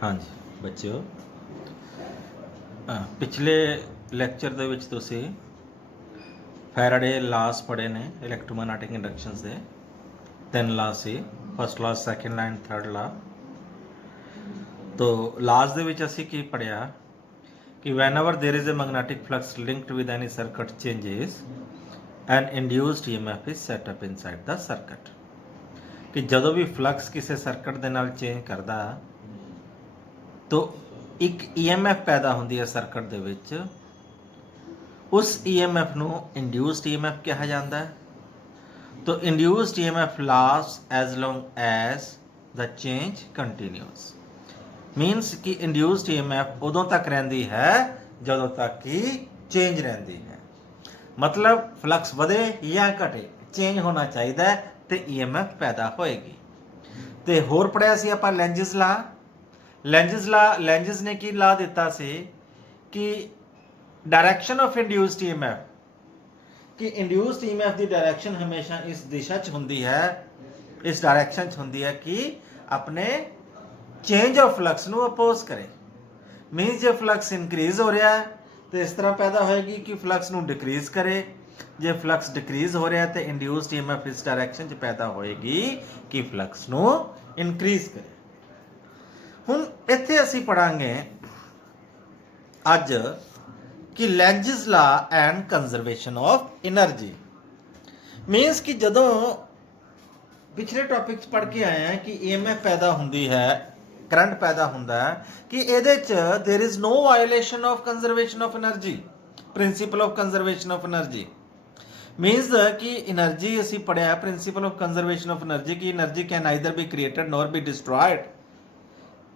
हाँ जी ਬੱਚਿਓ ਪਿਛਲੇ ਲੈਕਚਰ ਦੇ ਵਿੱਚ ਤੁਸੀਂ ਫੈਰਾਡੇ ਲਾਸ ਪੜ੍ਹੇ ਨੇ ਇਲੈਕਟ੍ਰੋਮੈਗਨੈਟਿਕ ਇੰਡਕਸ਼ਨਸ ਦੇ ਤਿੰਨ ਲਾ ਸੀ ਫਸਟ ਲਾ ਸੈਕੰਡ ਲਾ ਐਂਡ ਥਰਡ ਲਾ ਤੋ ਲਾਸ ਦੇ ਵਿੱਚ ਅਸੀਂ ਕੀ ਪੜ੍ਹਿਆ ਕਿ whenever there is a magnetic flux linked with any circuit changes an induced EMF is set up inside the circuit ਕਿ ਜਦੋਂ ਵੀ ਫਲਕਸ ਕਿਸੇ ਸਰਕਟ ਦੇ ਨਾਲ ਚੇਂਜ ਕਰਦਾ ਤੋ ਇੱਕ EMF ਪੈਦਾ ਹੁੰਦੀ ਹੈ ਸਰਕਟ ਦੇ ਵਿੱਚ ਉਸ EMF ਨੂੰ ਇੰਡਿਊਸਡ EMF ਕਿਹਾ ਜਾਂਦਾ ਹੈ ਤੋ induced EMF lasts as long as the change continues means ਕਿ ਇੰਡਿਊਸਡ EMF ਉਦੋਂ ਤੱਕ ਰਹਿੰਦੀ ਹੈ ਜਦੋਂ ਤੱਕ ਕਿ ਚੇਂਜ ਰਹਿੰਦੀ ਹੈ ਮਤਲਬ ਫਲਕਸ ਵਧੇ ਜਾਂ ਘਟੇ ਚੇਂਜ ਹੋਣਾ ਚਾਹੀਦਾ ਹੈ ਤੇ EMF ਪੈਦਾ ਹੋਏਗੀ ਤੇ ਹੋਰ ਪੜਿਆ ਸੀ ਆਪਾਂ ਲੈਂਜਸ ਲਾ ਲੈਂਜਸ ਨੇ ਕੀ ਲਾ ਦਿੱਤਾ ਸੀ ਕਿ ਡਾਇਰੈਕਸ਼ਨ ਆਫ ਇੰਡਿਊਸਡ EMF ਕਿ ਇੰਡਿਊਸਡ EMF ਦੀ ਡਾਇਰੈਕਸ਼ਨ ਹਮੇਸ਼ਾ ਇਸ ਦਿਸ਼ਾ 'ਚ ਹੁੰਦੀ ਹੈ ਇਸ ਡਾਇਰੈਕਸ਼ਨ 'ਚ ਹੁੰਦੀ ਹੈ ਕਿ ਆਪਣੇ ਚੇਂਜ ਆਫ ਫਲਕਸ ਨੂੰ ਅਪੋਜ਼ ਕਰੇ ਮੀਨਸ ਜੇ ਫਲਕਸ ਇਨਕਰੀਜ਼ ਹੋ ਰਿਹਾ ਹੈ ਤੇ ਇਸ ਤਰ੍ਹਾਂ ਪੈਦਾ ਹੋਏਗੀ ਕਿ ਫਲਕਸ ਨੂੰ ਡਿਕਰੀਜ਼ ਕਰੇ ਜੇ ਫਲਕਸ ਡਿਕਰੀਜ਼ ਹੋ ਰਿਹਾ ਤੇ ਇੰਡਿਊਸਡ EMF ਇਸ ਡਾਇਰੈਕਸ਼ਨ 'ਚ ਪੈਦਾ ਹੋਏਗੀ ਕਿ ਫਲਕਸ ਨੂੰ ਇਨਕਰੀਜ਼ ਕਰੇ ਹੁਣ ਇੱਥੇ ਅਸੀਂ ਪੜਾਂਗੇ ਅੱਜ ਕਿ Lenz's law and conservation of energy means ਕਿ ਜਦੋਂ ਪਿਛਲੇ ਟੌਪਿਕਸ ਪੜ੍ਹ ਕੇ ਆਏ ਹਾਂ ਕਿ EMF ਪੈਦਾ ਹੁੰਦੀ ਹੈ ਕਰੰਟ ਪੈਦਾ ਹੁੰਦਾ ਹੈ ਕਿ ਇਹਦੇ 'ਚ there is no violation of conservation of energy principle of conservation of energy means कि एनर्जी ਅਸੀਂ ਪੜਿਆ principle of conservation of energy कि energy can either be created nor be destroyed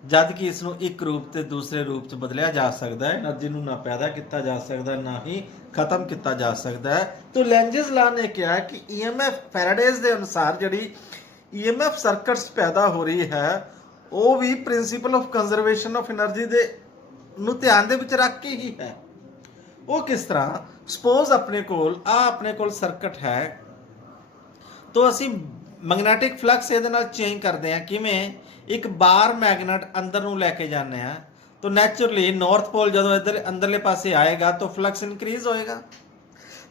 ਜਦ ਕਿ ਇਸ ਨੂੰ ਇੱਕ ਰੂਪ ਤੇ ਦੂਸਰੇ ਰੂਪ 'ਚ ਬਦਲਿਆ ਜਾ ਸਕਦਾ ਹੈ એનર્ਜੀ ਨੂੰ ਨਾ ਪੈਦਾ ਕੀਤਾ ਜਾ ਸਕਦਾ ਨਾ ਹੀ ਖਤਮ ਕੀਤਾ ਜਾ ਸਕਦਾ ਹੈ ਤਾਂ ਲੈਂਜਸ ਲਾ ਨੇ ਕਿਹਾ ਕਿ EMF ਫੈਰਾਡੇਜ਼ ਦੇ ਅਨੁਸਾਰ ਜਿਹੜੀ EMF ਸਰਕਟਸ ਪੈਦਾ ਹੋ ਰਹੀ ਹੈ ਉਹ ਵੀ principle of conservation of energy ਦੇ ਨੂੰ ਧਿਆਨ ਦੇ ਵਿੱਚ ਰੱਖ ਕੇ ਹੀ ਹੈ ਉਹ ਕਿਸ ਤਰ੍ਹਾਂ ਸਪੋਜ਼ ਆਪਣੇ ਕੋਲ ਸਰਕਟ ਹੈ ਤਾਂ ਅਸੀਂ ਮੈਗਨੈਟਿਕ ਫਲਕਸ ਇਹਦੇ ਨਾਲ ਚੇਂਜ ਕਰਦੇ ਹਾਂ ਕਿਵੇਂ ਇੱਕ ਬਾਰ ਮੈਗਨੇਟ ਅੰਦਰ ਨੂੰ ਲੈ ਕੇ ਜਾਂਦੇ ਆ ਤਾਂ ਨੈਚੁਰਲੀ ਨਾਰਥ ਪੋਲ ਜਦੋਂ ਇੱਧਰ ਅੰਦਰਲੇ ਪਾਸੇ ਆਏਗਾ ਤਾਂ ਫਲਕਸ ਇਨਕਰੀਜ਼ ਹੋਏਗਾ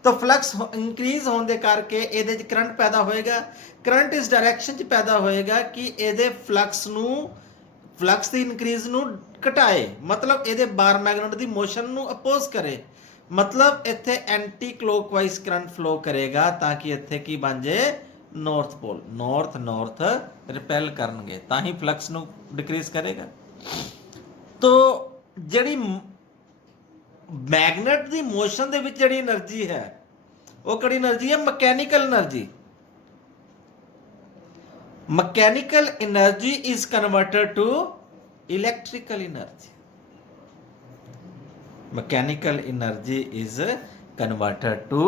ਤਾਂ ਫਲਕਸ ਇਨਕਰੀਜ਼ ਹੋਣ ਦੇ ਕਰਕੇ ਇਹਦੇ 'ਚ ਕਰੰਟ ਪੈਦਾ ਹੋਏਗਾ ਕਰੰਟ ਇਸ ਡਾਇਰੈਕਸ਼ਨ 'ਚ ਪੈਦਾ ਹੋਏਗਾ ਕਿ ਇਹਦੇ ਫਲਕਸ ਦੀ ਇਨਕਰੀਜ਼ ਨੂੰ ਘਟਾਏ ਮਤਲਬ ਇਹਦੇ ਬਾਰ ਮੈਗਨੇਟ ਦੀ ਮੋਸ਼ਨ ਨੂੰ ਅਪੋਜ਼ ਕਰੇ ਮਤਲਬ ਇੱਥੇ ਐਂਟੀ ਕਲੋਕਵਾਈਜ਼ ਕਰੰਟ ਫਲੋ ਕਰੇਗਾ ਤਾਂ ਕਿ ਇੱਥੇ ਕੀ ਬਣ ਜੇ ਨਾਰਥ ਪੋਲ ਨਾਰਥ ਰਿਪੈਲ ਕਰਨਗੇ ਤਾਂ ਹੀ ਫਲਕਸ ਨੂੰ ਡਿਕਰੀਜ਼ ਕਰੇਗਾ ਤੋ ਜਿਹੜੀ ਮੈਗਨੇਟ ਦੀ ਮੋਸ਼ਨ ਦੇ ਵਿੱਚ ਜਿਹੜੀ એનર્ਜੀ ਹੈ ਉਹ ਕਿਹੜੀ એનર્ਜੀ ਹੈ mechanical energy is converted to electrical energy mechanical energy is converted to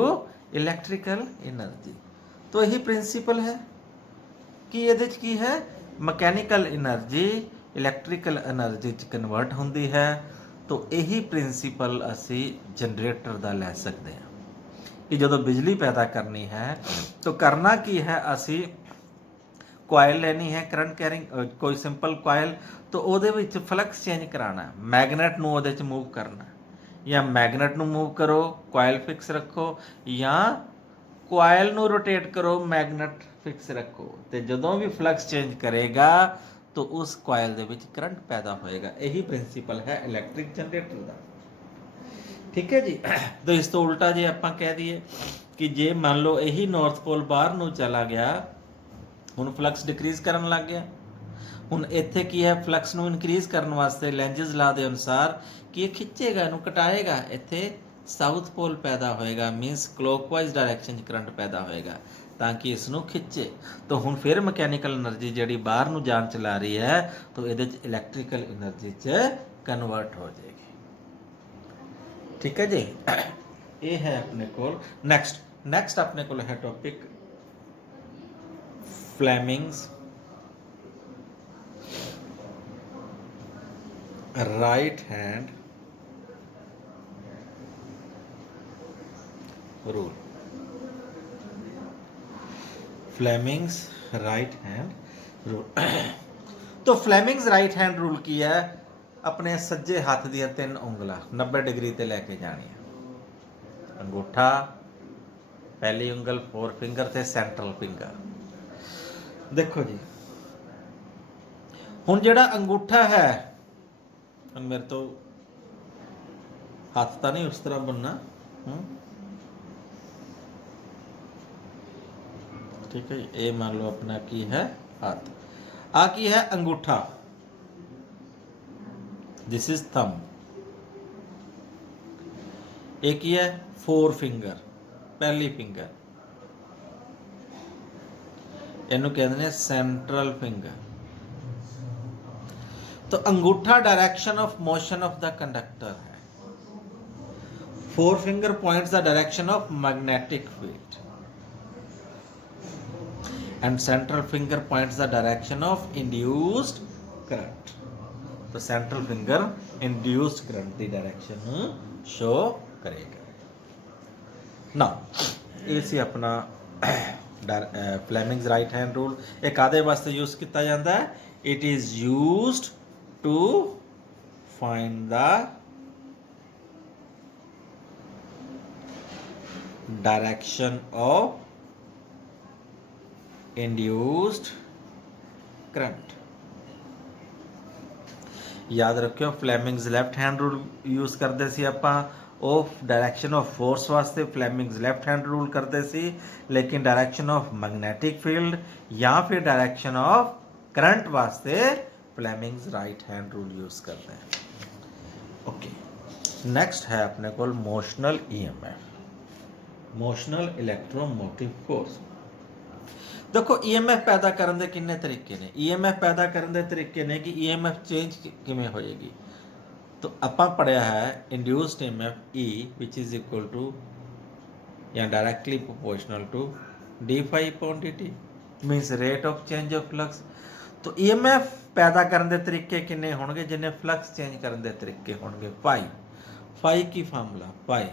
electrical energy तो यही प्रिंसिपल है कि ਇਹਦੇ 'ਚ ਕੀ ਹੈ ਮਕੈਨੀਕਲ એનર્ਜੀ ਇਲੈਕਟ੍ਰੀਕਲ એનર્ਜੀ 'ਚ ਕਨਵਰਟ ਹੁੰਦੀ ਹੈ ਤਾਂ ਇਹੀ ਪ੍ਰਿੰਸੀਪਲ ਅਸੀਂ ਜਨਰੇਟਰ ਦਾ ਲੈ ਸਕਦੇ ਹਾਂ ਕਿ ਜਦੋਂ ਬਿਜਲੀ ਪੈਦਾ ਕਰਨੀ ਹੈ ਤਾਂ ਕਰਨਾ ਕੀ ਹੈ ਅਸੀਂ ਕੋਇਲ ਲੈਣੀ ਹੈ ਕਰੰਟ ਕੈਰਿੰਗ ਕੋਈ ਸਿੰਪਲ ਕੋਇਲ ਤਾਂ ਉਹਦੇ ਵਿੱਚ ਫਲਕਸ ਚੇਂਜ ਕਰਾਉਣਾ ਮੈਗਨੇਟ ਨੂੰ ਉਹਦੇ 'ਚ ਮੂਵ ਕਰਨਾ ਜਾਂ ਮੈਗਨੇਟ ਨੂੰ ਮੂਵ ਕਰੋ ਕੋਇਲ ਫਿਕਸ ਰੱਖੋ ਜਾਂ ਕੋਇਲ ਨੂੰ ਰੋਟੇਟ ਕਰੋ ਮੈਗਨੇਟ ਫਿਕਸ ਰੱਖੋ ਤੇ ਜਦੋਂ ਵੀ ਫਲਕਸ ਚੇਂਜ ਕਰੇਗਾ ਤਾਂ ਉਸ ਕੋਇਲ ਦੇ ਵਿੱਚ ਕਰੰਟ ਪੈਦਾ ਹੋਏਗਾ ਇਹੀ ਪ੍ਰਿੰਸੀਪਲ ਹੈ ਇਲੈਕਟ੍ਰਿਕ ਜਨਰੇਟਰ ਦਾ ਠੀਕ ਹੈ ਜੀ ਤਾਂ ਇਸ ਤੋਂ ਉਲਟਾ ਜੇ ਆਪਾਂ ਕਹਿ ਦਈਏ ਕਿ ਜੇ ਮੰਨ ਲਓ ਇਹੀ ਨਾਰਥ ਪੋਲ ਬਾਹਰ ਨੂੰ ਚਲਾ ਗਿਆ ਹੁਣ ਫਲਕਸ ਡਿਕਰੀਜ਼ ਕਰਨ ਲੱਗ ਗਿਆ ਹੁਣ ਇੱਥੇ ਕੀ ਹੈ ਫਲਕਸ ਨੂੰ ਇਨਕਰੀਜ਼ ਕਰਨ ਵਾਸਤੇ ਲੈਂਜਸ ਲਾ ਦੇ ਅਨੁਸਾਰ ਕਿ ਇਹ ਖਿੱਚੇਗਾ ਇਹਨੂੰ ਘਟਾਏਗਾ ਇੱਥੇ ਸਾਊਥ ਪੋਲ ਪੈਦਾ ਹੋਏਗਾ ਮੀਨਸ ਕਲੋਕਵਾਈਜ਼ ਡਾਇਰੈਕਸ਼ਨ 'ਚ ਕਰੰਟ ਪੈਦਾ ਹੋਏਗਾ ਤਾਂ ਕਿ ਇਸ ਨੂੰ ਖਿੱਚੇ ਤਾਂ ਹੁਣ ਫਿਰ ਮਕੈਨੀਕਲ એનર્ਜੀ ਜਿਹੜੀ ਬਾਹਰ ਨੂੰ ਜਾਣ ਚਲਾ ਰਹੀ ਹੈ ਤਾਂ ਇਹਦੇ 'ਚ ਇਲੈਕਟ੍ਰੀਕਲ એનર્ਜੀ 'ਚ ਕਨਵਰਟ ਹੋ ਜਾਏਗੀ ਠੀਕ ਹੈ ਜੀ ਇਹ ਹੈ ਆਪਣੇ ਕੋਲ ਨੈਕਸਟ ਆਪਣੇ ਕੋਲ ਹੈ topic Fleming's right hand rule Fleming's right hand rule तो फ्लैमिंग्स राइट हैंड रूल की है, अपने सज्जे हथ दी 3 उंगलां 90 डिग्री ते लैके जानी, अंगूठा, पहली उंगल, 4 फिंगर ते सेंट्रल फिंगर। देखो जी हुण जिहड़ा अंगूठा है, मेरे तो हाथ तो नहीं उस तरह बनना, ठीक है। ये मान लो अपना की है हाथ, आ की है अंगूठा, दिस इज थंब। एक ही है 4 फिंगर, पहली फिंगर, इनू कहते हैं सेंट्रल फिंगर। तो अंगूठा direction of motion of the conductor है, 4 finger points the direction of magnetic field, and central finger points the direction of induced current. तो सेंट्रल फिंगर इंड्यूस्ड करंट की डायरेक्शन शो करेगा। Now ये सी अपना Fleming's right hand rule. एक आधे वास्ते use किया जाता है, it is used to find the direction of induced current. याद रखियो Fleming's left hand rule use करते सी आपां, ऑफ डायरेक्शन ऑफ फोर्स वास्ते फ्लेमिंग्स लैफ्ट हैंड रूल करते सी, लेकिन डायरेक्शन ऑफ मैग्नेटिक फील्ड या फिर डायरेक्शन ऑफ करंट वास्ते Fleming's right hand rule use करते हैं। ओके, नेक्स्ट है अपने को motional EMF, motional electromotive force. देखो ईएमएफ पैदा करने के कितने तरीके ने, ईएमएफ पैदा करने के तरीके ने कि ईएमएफ चेंज किमें होएगी। तो ਆਪਾਂ पढ़िया है induced EMF E which is equal to या directly proportional to D phi upon D T, means rate of change of flux. तो ईएमएफ पैदा करने के तरीके किन्ने होणगे, जिन्ने फ्लक्स चेंज करने के तरीके होणगे। फाई, फाई की formula phi,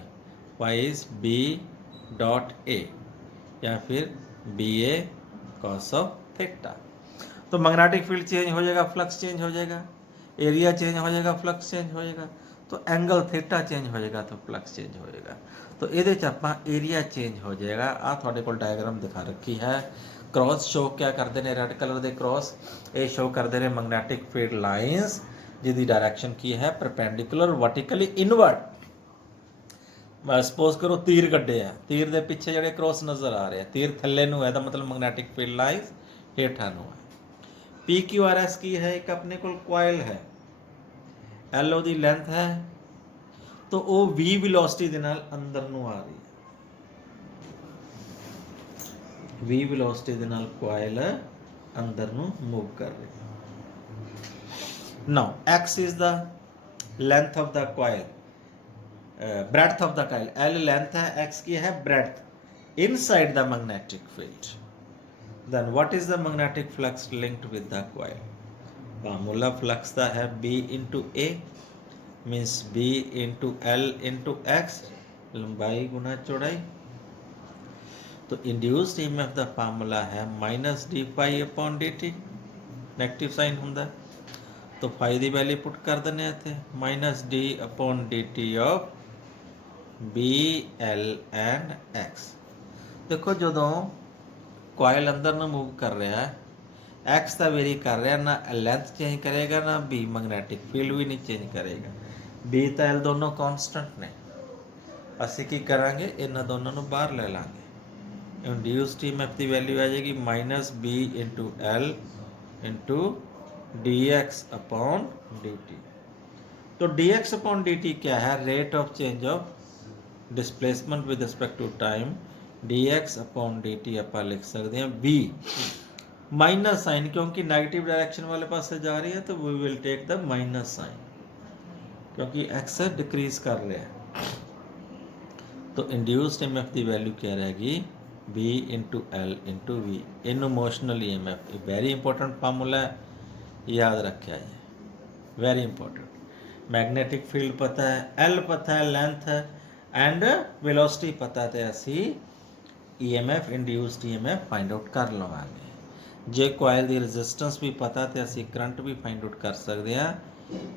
phi is B dot A या फिर B A cos of theta. तो मैग्नेटिक फील्ड चेंज हो जाएगा, फ्लक्स चेंज हो जाएगा, एरिया चेंज हो जाएगा, फ्लक्स चेंज हो जाएगा। तो एंगल थीटा चेंज हो जाएगा तो फ्लक्स चेंज हो जाएगा। तो ये ਆਪਾਂ एरिया चेंज हो जाएगा। आ थोड़े को डायग्राम दिखा रखी है, क्रॉस शो क्या करते हैं, रेड कलर के क्रॉस ये शो करते हैं मैग्नेटिक फील्ड लाइनस जिसकी डायरेक्शन की है परपेंडिकुलर वर्टिकली इनवर्ड। सपोज करो तीर कड्डे है, तीर के पिछे जो क्रॉस नज़र आ रहे हैं, तीर थले नूं है, मतलब मैग्नेटिक फील्ड लाइनस हेठा नूं है। पी क्यू आर एस की है, एक अपने को कॉयल है, एल दी लेंथ है, तो वो वी वेलोसिटी दे नाल अंदर नूं आ रही है, वी वेलोसिटी दे नाल कॉयल अंदर नूं मूव कर रही है। Now x is the length of the coil, breadth of the coil, L length है, एक्स की है breadth inside the magnetic field. then what is the magnetic flux linked with the coil? Formula flux का है B into A means B into L into X, लंबाई गुना चौड़ाई। तो induced EMF का फार्मूला है minus d phi upon D t, negative sign होंगे तो फाई की वैल्यू पुट कर देने इतने minus d upon D t of B L and x. देखो जो कॉयल अंदर ना मूव कर रहा है, एक्स का वेरी कर रहा है, ना लेंथ चेंज करेगा ना बी मैग्नेटिक फील्ड भी नहीं चेंज करेगा, बी तो एल दोनों कॉन्स्टेंट ने। असी की करांगे, इन्होंने दोनों को बाहर ले लांगे, इंड्यूस्ड ईएमएफ की वैल्यू आ जाएगी minus B into L into D X upon D T. तो D X upon D T क्या है, rate of change of displacement with respect to time, D X upon D T आप लिख सकते हैं बी माइनस साइन, क्योंकि negative direction वाले पास से जा रही है तो we will take the minus sign, क्योंकि एक्स डिक्रीज कर रहा है। तो इंड्यूस्ड ईएमएफ की वैल्यू क्या रहेगी, B into L into V, in motional EMF. Very important formula है, याद रखा है, वेरी इंपॉर्टेंट। मैग्नेटिक फील्ड पता है, एल पता है लेंथ है, एंड वेलोसिटी पता है, तो असी EMF induced EMF find out कर लवांगे। ਜੇ ਕੋਇਲ ਦੀ ਰੈਜ਼ਿਸਟੈਂਸ ਵੀ ਪਤਾ ਤੇ ਅਸੀਂ ਕਰੰਟ ਵੀ ਫਾਈਂਡ ਆਊਟ ਕਰ ਸਕਦੇ ਹਾਂ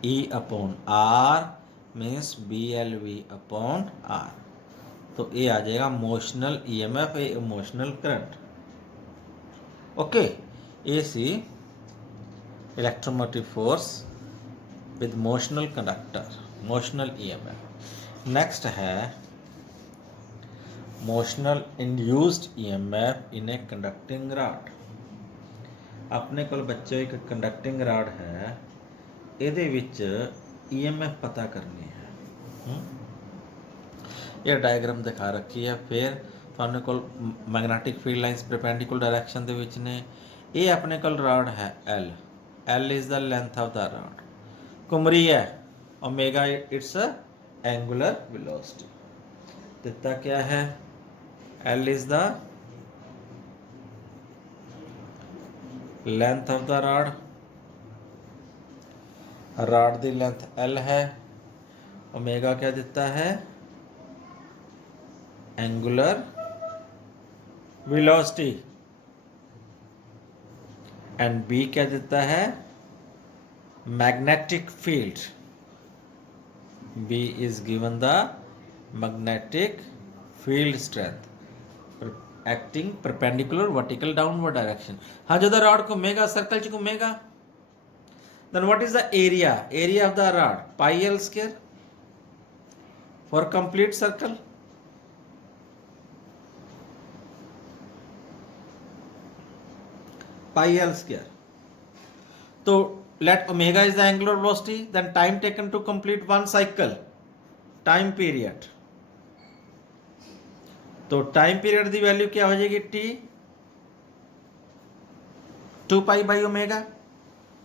E upon R means BLV upon R। तो ये आ जाएगा motional EMF, a emotional current. Okay, ये सी electromotive force with motional conductor, motional EMF। Next है motional induced EMF in a conducting rod. अपने को बच्चों एक कंडक्टिंग राड है, ਇਹਦੇ ਵਿੱਚ EMF ਪਤਾ ਕਰਨੀ ਹੈ। ਇਹ ਡਾਇਗਰਾਮ ਦਿਖਾ ਰੱਖੀ ਹੈ। ਫਿਰ ਤੁਹਾਨੂੰ ਕੋਲ magnetic field lines perpendicular direction ਦੇ ਵਿੱਚ ਨੇ। ਇਹ ਆਪਣੇ ਕੋਲ ਰਾਡ ਹੈ L, L is the length of the rod. ਘੁੰਮ ਰਹੀ ਹੈ ओमेगा, इट्स एंगुलर वेलोसिटी। ਦਿੱਤਾ क्या है, L is the length of the rod, rod की लेंथ L है। ओमेगा क्या दिता है, एंगुलर वेलोसिटी। एंड B क्या दिता है, magnetic field. B is given the magnetic field strength acting perpendicular vertical downward direction। हाँ, जो रॉड घूमेगा सर्कल च घूमेगा, then what is the area, area of the rod, pi L square for complete circle। pi L square। तो let omega is the angular velocity, then time taken to complete one cycle, time period। तो time period की value क्या हो जाएगी, T 2 pi by omega,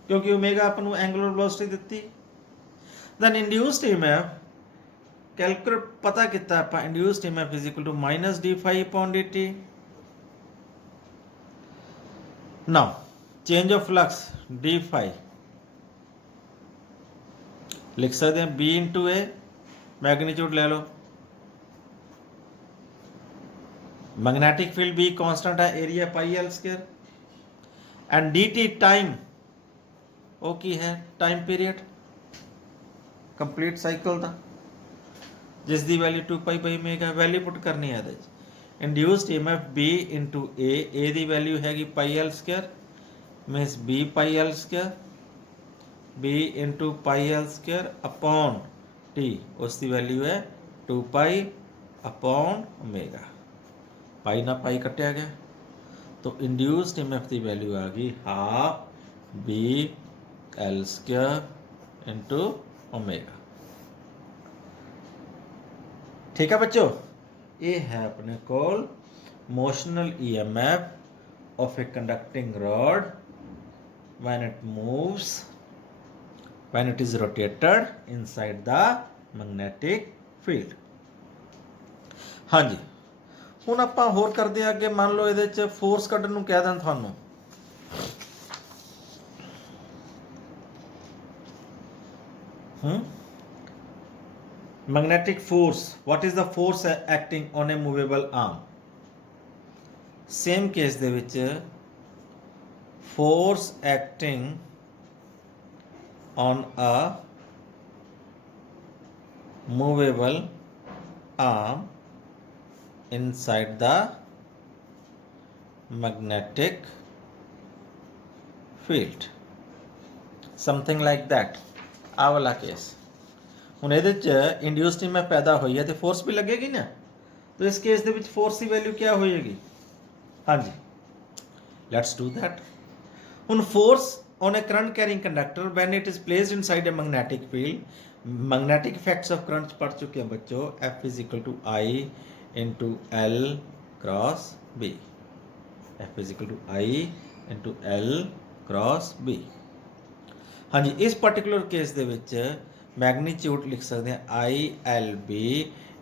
क्योंकि omega अपन angular velocity दी। Then induced EMF calculate पता किया आप, induced EMF is equal to minus d∅ upon dt। Now change of flux d∅ लिख सकते हैं B इंटू ए, मैग्नीट्यूड ले लो। मैग्नेटिक फील्ड B कांस्टेंट है, area pi L square. And dt time वो की है, टाइम पीरियड कंप्लीट साइकिल का, जिस दी value 2 pi by omega. Value put करनी है induced EMF B into A दी वैल्यू हैगी pi L square, means B pi L square, B into pi L square upon T, उसकी value है 2 pi upon omega. पाई ना पाई कटिया गया, तो इंड्यूस्ड ईएमएफ की वैल्यू आ गई half B L square into omega. ठीक है बच्चों, ये है अपने को motional EMF of a conducting rod when it moves, when it is rotated inside the magnetic field। हाँ जी, ਹੁਣ ਆਪਾਂ ਹੋਰ ਕਰਦੇ ਆ ਅੱਗੇ। ਮੰਨ ਲਓ ਇਹਦੇ ਚ ਫੋਰਸ ਕੱਢਣ ਨੂੰ ਕਹਿ ਦਾਂ ਤੁਹਾਨੂੰ, magnetic force, what is the force acting on a movable arm। same case ਦੇ ਵਿੱਚ force acting on a movable arm inside the magnetic field, something like that। आ वाला केस ਹੁਣ ਇਹਦੇ ਚ ਇੰਡਿਊਸਡ ਈਐਮਐਫ ਪੈਦਾ ਹੋਈ ਹੈ ਤੇ ਫੋਰਸ ਵੀ ਲੱਗੇਗੀ ਨਾ, तो इस केस ਦੇ ਵਿੱਚ ਫੋਰਸ ਦੀ ਵੈਲਿਊ ਕੀ ਹੋਏਗੀ। ਹਾਂਜੀ, ਲੈਟਸ ਡੂ दैट। ਹੁਣ force on a current carrying conductor when it is placed inside a magnetic field, magnetic effects of current पढ़ चुके हैं बच्चों। F is equal to I into L cross B, F is equal to I into L cross B। हाँ जी, इस particular case ਦੇ ਵਿੱਚ magnitude लिख सकते हैं ILB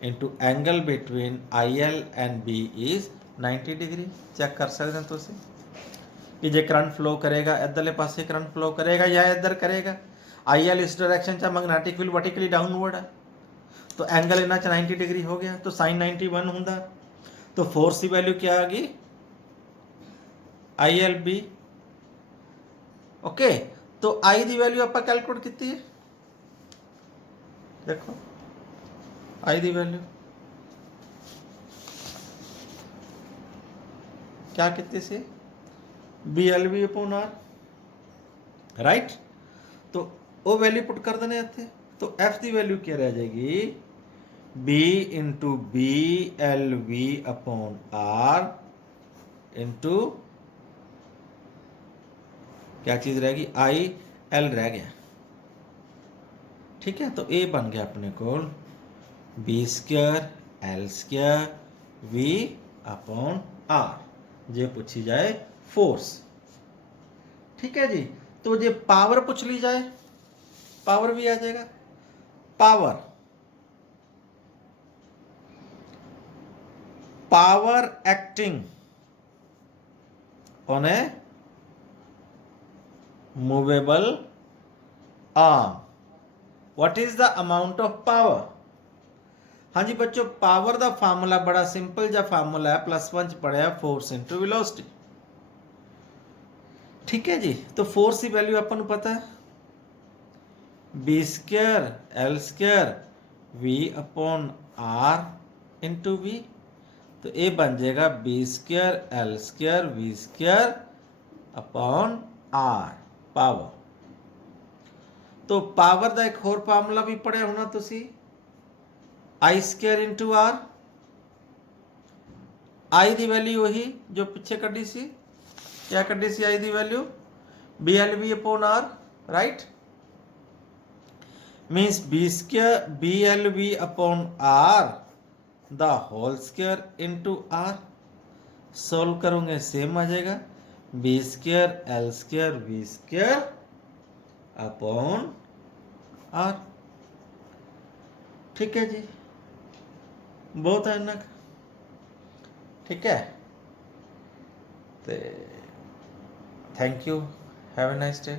into angle between IL and B is 90 degree. Check कर सकते हैं तुम कि जे करंट फ्लो करेगा इधरले पासे करंट फ्लो करेगा या इधर करेगा। IL इस डायरेक्शन च मैग्नेटिक फील्ड वर्टिकली डाउनवर्ड है, तो एंगल इन्हों 90 डिग्री हो गया, तो sin 91 होंगे। तो फोर्स की वैल्यू क्या आ गई ILB ओके, तो आई की वैल्यू आप कैलकुलेट की है, देखो आई की वैल्यू क्या की सी, BLV अपॉन आर, राइट। तो वो वैल्यू पुट कर देने इतने, तो एफ की वैल्यू क्या रह जाएगी, B into BLV upon R into क्या चीज़ रहेगी, IL रह गया, ठीक है। तो ये बन गया अपने को B² L² V upon R J पूछी जाए फोर्स, ठीक है जी। तो जे पावर पूछ ली जाए, पावर भी आ जाएगा, power power acting on A movable arm, what is the amount of power. हाँ जी बच्चों, पावर का फार्मूला बड़ा सिंपल जा फार्मूला है, +1 पढ़िया, फोर्स इंटू वेलोसिटी, ठीक है जी। तो फोर्स की वैल्यू अपन पता है, B² L² V upon R into V, तो ये बन जाएगा B² L² V² upon R power. तो पावर का एक होर फार्मूला भी पढ़िया होना तुसी, I² इंटू आर, आई की वैल्यू वही जो पीछे कढ़ी सी, क्या कढ़ी सी आई की value, BLV upon R, right. Means BLV upon R the whole square into R, solve करोगे सेम आ जाएगा, B² L² V² upon are, ठीक है जी, बहुत है इन्ना, ठीक है। तो thank you, have a nice day.